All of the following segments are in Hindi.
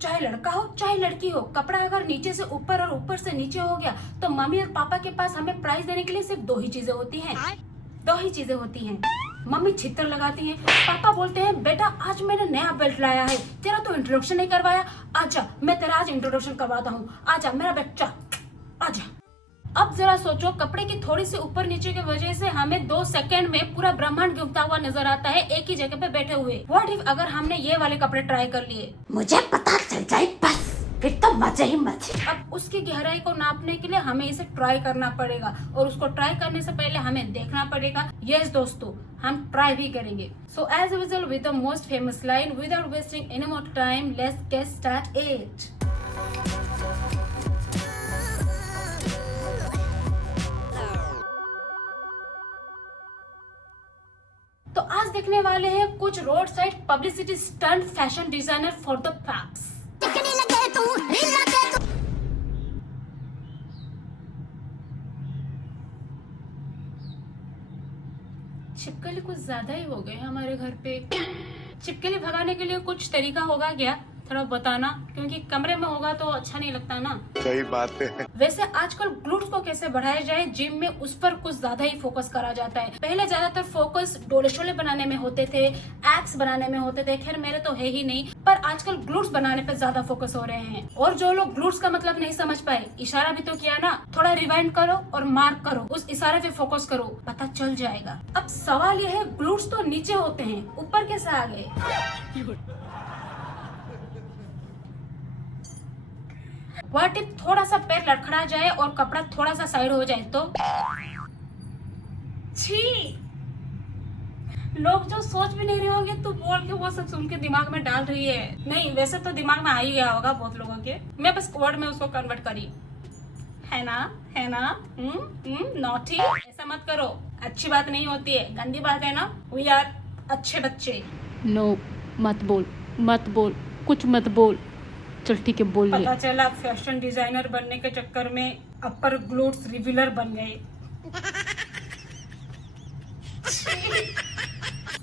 चाहे लड़का हो चाहे लड़की हो, कपड़ा अगर नीचे से ऊपर और ऊपर से नीचे हो गया तो मम्मी और पापा के पास हमें प्राइज देने के लिए सिर्फ दो ही चीजें होती हैं। मम्मी छितर लगाती हैं, पापा बोलते हैं बेटा आज मैंने नया बेल्ट लाया है, तेरा तो इंट्रोडक्शन नहीं करवाया, आजा मैं तेरा आज इंट्रोडक्शन करवाता हूँ, आजा मेरा बच्चा आजा। अब जरा सोचो, कपड़े की थोड़ी सी ऊपर नीचे की वजह से हमें 2 सेकंड में पूरा ब्रह्मांड घूमता हुआ नजर आता है एक ही जगह पे बैठे हुए। व्हाट इफ अगर हमने ये वाले कपड़े ट्राई कर लिए, मुझे पता चल जाए बस, फिर तो मजे ही मजे। अब उसकी गहराई को नापने के लिए हमें इसे ट्राई करना पड़ेगा और उसको ट्राई करने से पहले हमें देखना पड़ेगा। यस दोस्तों, हम ट्राई भी करेंगे। So as usual with the most famous line, without wasting any more time, let's get start it. तो आज देखने वाले हैं कुछ road side publicity stunt fashion designer for the facts. छिपकली कुछ ज्यादा ही हो गए हमारे घर पे। छिपकली भगाने के लिए कुछ तरीका होगा क्या, थोड़ा बताना, क्योंकि कमरे में होगा तो अच्छा नहीं लगता ना। सही बात है। वैसे आजकल ग्लूट्स को कैसे बढ़ाया जाए, जिम में उस पर कुछ ज्यादा ही फोकस करा जाता है। पहले ज्यादातर फोकस डोले शोले बनाने में होते थे, एब्स बनाने में होते थे, खैर मेरे तो है ही नहीं, पर आजकल ग्लूट्स बनाने पे ज्यादा फोकस हो रहे हैं। और जो लोग ग्लूट्स का मतलब नहीं समझ पाए, इशारा भी तो किया ना, थोड़ा रिवाइंड करो और मार्क करो, उस इशारे पे फोकस करो, पता चल जाएगा। अब सवाल यह है, ग्लूट्स तो नीचे होते हैं, ऊपर कैसे आ गए? व्हाट इफ थोड़ा सा पैर लड़खड़ा जाए और कपड़ा थोड़ा सा साइड हो जाए तो? छी, लोग जो सोच भी नहीं रहे होंगे तो बोल के वो सब सुन के दिमाग में डाल रही है। नहीं, वैसे तो दिमाग में आ ही गया होगा बहुत लोगों के, मैं बस वर्ड में उसको कन्वर्ट करी। है ना? नॉटी, ऐसा मत करो, अच्छी बात नहीं होती है, गंदी बात है ना। वी आर अच्छे बच्चे। नो, मत बोल, कुछ मत बोल, चल ठीक है बोल ले। पता चला फैशन डिजाइनर बनने के चक्कर में अपर ग्लूट्स रिवीलर बन गए।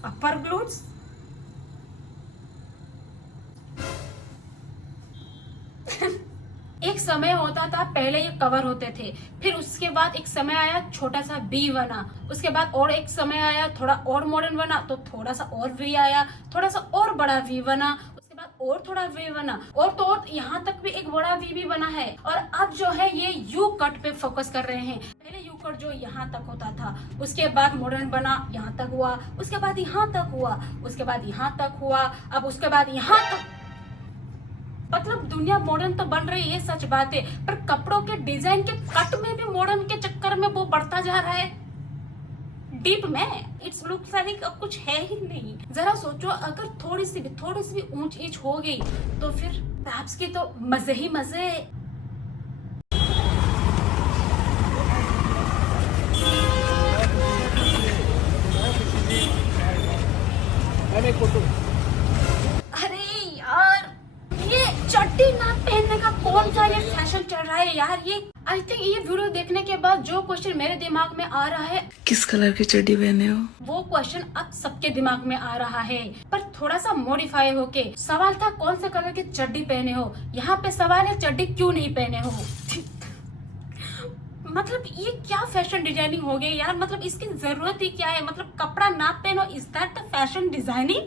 अपर ग्लूट्स एक समय होता था, पहले ये कवर होते थे, फिर उसके बाद एक समय आया छोटा सा वी बना, उसके बाद और एक समय आया थोड़ा और मॉडर्न बना, तो थोड़ा सा और वी आया, थोड़ा सा और बड़ा वी बना, और थोड़ा वी बना, और तो और यहाँ तक भी एक बड़ा वी भी बना है। और अब जो है ये यू कट पे फोकस कर रहे हैं। पहले यू कट जो यहाँ तक होता था, उसके बाद मॉडर्न बना, यहाँ तक हुआ, उसके बाद यहाँ तक हुआ, उसके बाद यहाँ तक हुआ, अब उसके बाद यहाँ तक। मतलब दुनिया मॉडर्न तो बन रही है, सच बात है, पर कपड़ों के डिजाइन के कट में भी मॉडर्न के चक्कर में वो बढ़ता जा रहा है डीप में। इट्स लुक्स लाइक अब कुछ है ही नहीं। जरा सोचो, अगर थोड़ी सी भी ऊंच नीच हो गई तो फिर पैप्स की तो मजे ही मजे। अरे यार, ये चड्डी ना पहनने का कौन सा ये फैशन चल रहा है यार। ये आई थिंक ये वीडियो देखने के बाद जो क्वेश्चन मेरे दिमाग में आ रहा है, किस कलर की चड्डी पहने हो, वो क्वेश्चन अब सबके दिमाग में आ रहा है, पर थोड़ा सा मॉडिफाई होके। सवाल था कौन से कलर की चड्डी पहने हो, यहाँ पे सवाल है चड्डी क्यों नहीं पहने हो। मतलब ये क्या फैशन डिजाइनिंग हो गई यार, मतलब इसकी जरूरत ही क्या है, मतलब कपड़ा ना पहनो, is that the fashion designing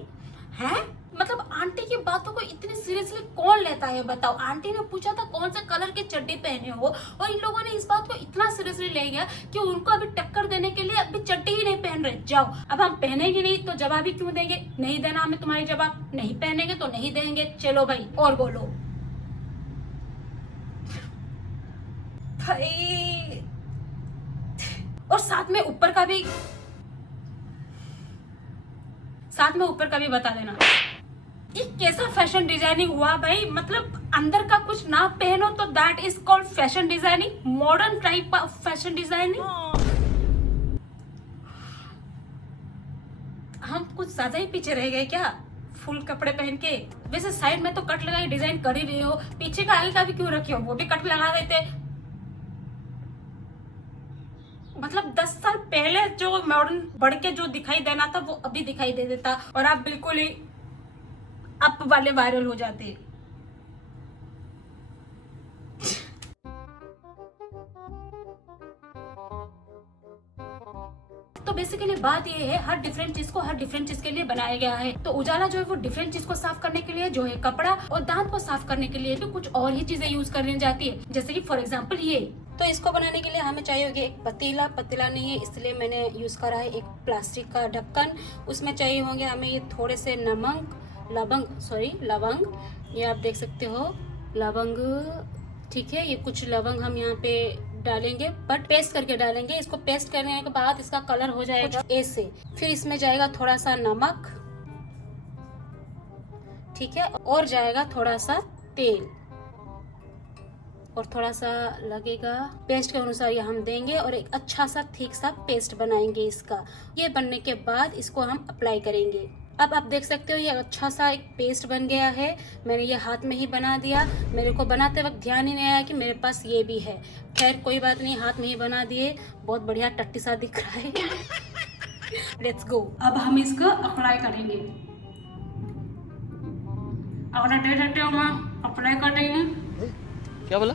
है? मतलब आंटी की बातों को इतनी सीरियसली कौन लेता है बताओ। आंटी ने पूछा था कौन से कलर की चड्डी पहने हो, और इन लोगों ने इस बात को इतना सीरियसली ले गया कि उनको अभी टक्कर देने के लिए अभी चड्डी ही नहीं पहन रहे। जाओ, अब हम पहनेंगे नहीं तो जवाब ही क्यों देंगे, नहीं देना हमें तुम्हारी जवाब, नहीं पहनेंगे तो नहीं देंगे। चलो भाई और बोलो भाई। और साथ में ऊपर का भी बता देना, ये कैसा फैशन डिजाइनिंग हुआ भाई। मतलब अंदर का कुछ ना पहनो तो that is called fashion designing, modern type of fashion designing. हम कुछ ज्यादा ही पीछे रह गए क्या फुल कपड़े पहन के। वैसे साइड में तो कट लगाई डिजाइन कर ही रही हो, पीछे का हल्का भी क्यों रखे हो, वो भी कट लगा देते। मतलब 10 साल पहले जो मॉडर्न बढ़ के जो दिखाई देना था वो अभी दिखाई दे देता, और आप बिल्कुल ही अप वाले वायरल हो जाते। तो बेसिकली बात ये है, हर डिफरेंट चीज को हर डिफरेंट चीज के लिए बनाया गया है। तो उजाला जो है वो डिफरेंट चीज को साफ करने के लिए जो है कपड़ा, और दांत को साफ करने के लिए भी कुछ और ही चीजें यूज करने जाती है, जैसे कि फॉर एग्जाम्पल ये। तो इसको बनाने के लिए हमें चाहिए होगी एक पतीला नहीं है इसलिए मैंने यूज करा है एक प्लास्टिक का ढक्कन। उसमें चाहिए होंगे हमें ये थोड़े से लवंग, ये आप देख सकते हो लवंग, ठीक है। ये कुछ लवंग हम यहाँ पे डालेंगे, बट पेस्ट करके डालेंगे। इसको पेस्ट करने के बाद इसका कलर हो जाएगा ऐसे। फिर इसमें जाएगा थोड़ा सा नमक, ठीक है, और जाएगा थोड़ा सा तेल, और थोड़ा सा लगेगा पेस्ट के अनुसार ये हम देंगे, और एक अच्छा सा थिक सा पेस्ट बनाएंगे इसका। ये बनने के बाद इसको हम अप्लाई करेंगे। अब आप देख सकते हो ये अच्छा सा एक पेस्ट बन गया है। मैंने ये हाथ में ही बना दिया, मेरे को बनाते वक्त ध्यान ही नहीं आया कि मेरे पास ये भी है। खैर कोई बात नहीं, हाथ में ही बना दिए, बहुत बढ़िया टट्टी सा दिख रहा है। Let's go. अब हम इसको अप्लाई करेंगे, अप्लाई करेंगे। क्या बोला?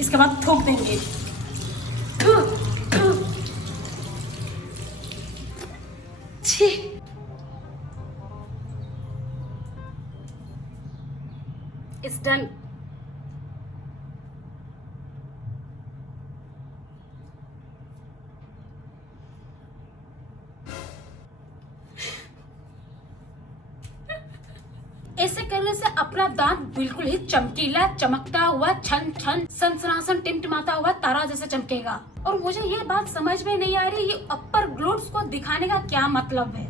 इसके बाद थोक देंगे। छी, इट्स डन। ऐसे करने से अपना दांत बिल्कुल ही चमकीला, चमकता हुआ, छन छन सनसनासन टिमटिमाता हुआ तारा जैसे चमकेगा। और मुझे ये बात समझ में नहीं आ रही, ये अपर ग्लोब्स को दिखाने का क्या मतलब है?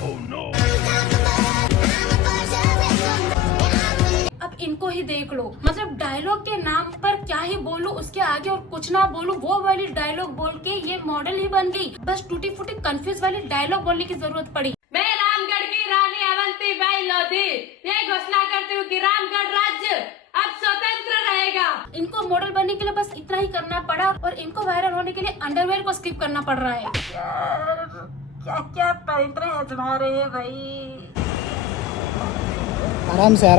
Oh, no. अब इनको ही देख लो, मतलब डायलॉग के नाम पर क्या ही बोलूं, उसके आगे और कुछ ना बोलूं, वो वाली डायलॉग बोल के ये मॉडल ही बन गई। बस टूटी फूटी कंफ्यूज वाली डायलॉग बोलने की जरूरत पड़ी। मैं रामगढ़ की रानी अवंतीबाई लोधी ये घोषणा करती हूँ कि रामगढ़ राज्य अब स्वतंत्र रहेगा। इनको मॉडल बनने के लिए बस इतना ही करना पड़ा, और इनको वायरल होने के लिए अंडरवेयर को स्किप करना पड़ रहा है। क्या क्या परिंदे आजमा रहे हैं भाई। आराम से।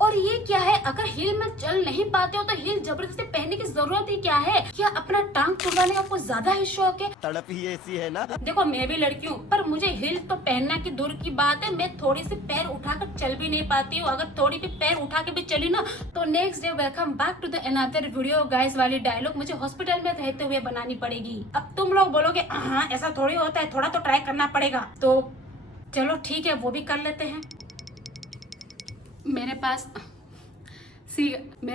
और ये क्या है, अगर हिल में चल नहीं पाते हो तो हिल जबरदस्ती पहनने की जरूरत ही क्या है? क्या अपना टांग छुड़वाने का कुछ ज्यादा ही शौक है? तड़प ही ऐसी है ना। देखो मैं भी लड़की हूँ, पर मुझे हिल तो पहनना की दूर की बात है, मैं थोड़ी सी पैर उठाकर चल भी नहीं पाती हूँ। अगर थोड़ी भी पैर उठा के भी चली ना तो next day welcome back to the another video guys वाली डायलॉग मुझे हॉस्पिटल में रहते हुए बनानी पड़ेगी। अब तुम लोग बोलोगे हाँ ऐसा थोड़ी होता है, थोड़ा तो ट्राई करना पड़ेगा। तो चलो ठीक है, वो भी कर लेते हैं। मेरे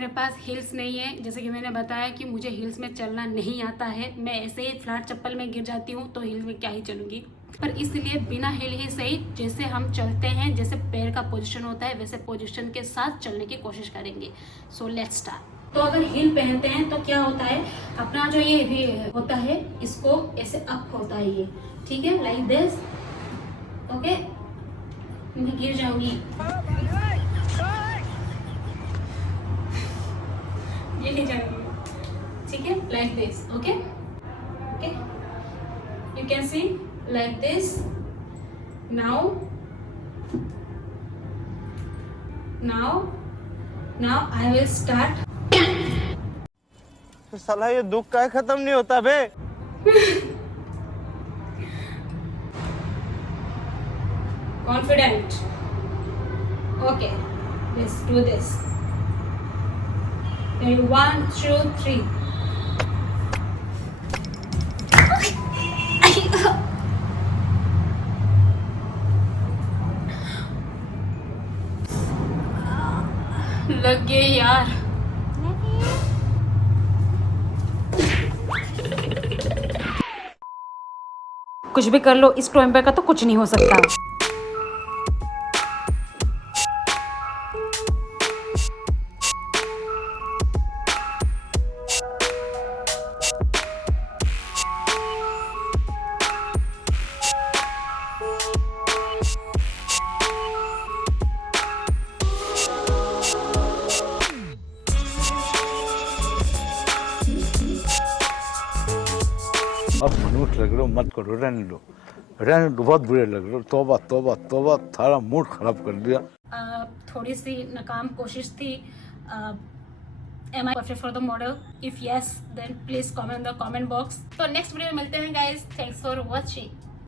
पास हिल्स नहीं है, जैसे कि मैंने बताया कि मुझे हिल्स में चलना नहीं आता है। मैं ऐसे ही फ्लैट चप्पल में गिर जाती हूँ तो हिल में क्या ही चलूंगी। पर इसलिए बिना हिल ही सही, जैसे हम चलते हैं, जैसे पैर का पोजीशन होता है वैसे पोजीशन के साथ चलने की कोशिश करेंगे। So let's start. तो अगर हिल पहनते हैं तो क्या होता है, अपना जो ये होता है इसको ऐसे अप होता है ये, ठीक है, लाइक दिस। ओके, मैं गिर जाऊंगी, ये नहीं जाएगी, ठीक है, like this. Okay okay, you can see like this. Now I will start. साला ये दुख का खत्म नहीं होता बे। Confident. Okay, let's do this. Ready? 1, 2, 3. लग गए यार। कुछ भी कर लो, इस टोएम्बे का तो कुछ नहीं हो सकता। अब मनुष्य लग रहे हो, मत करो, रहने दो, बहुत बुरे लग रहे हो। तौबा तौबा तौबा, थारा मूड खराब कर दिया। थोड़ी सी नाकाम कोशिश थी. Am I perfect for the model? If yes, then please comment in the comment box. तो नेक्स्ट वीडियो में मिलते हैं guys. Thanks for watching.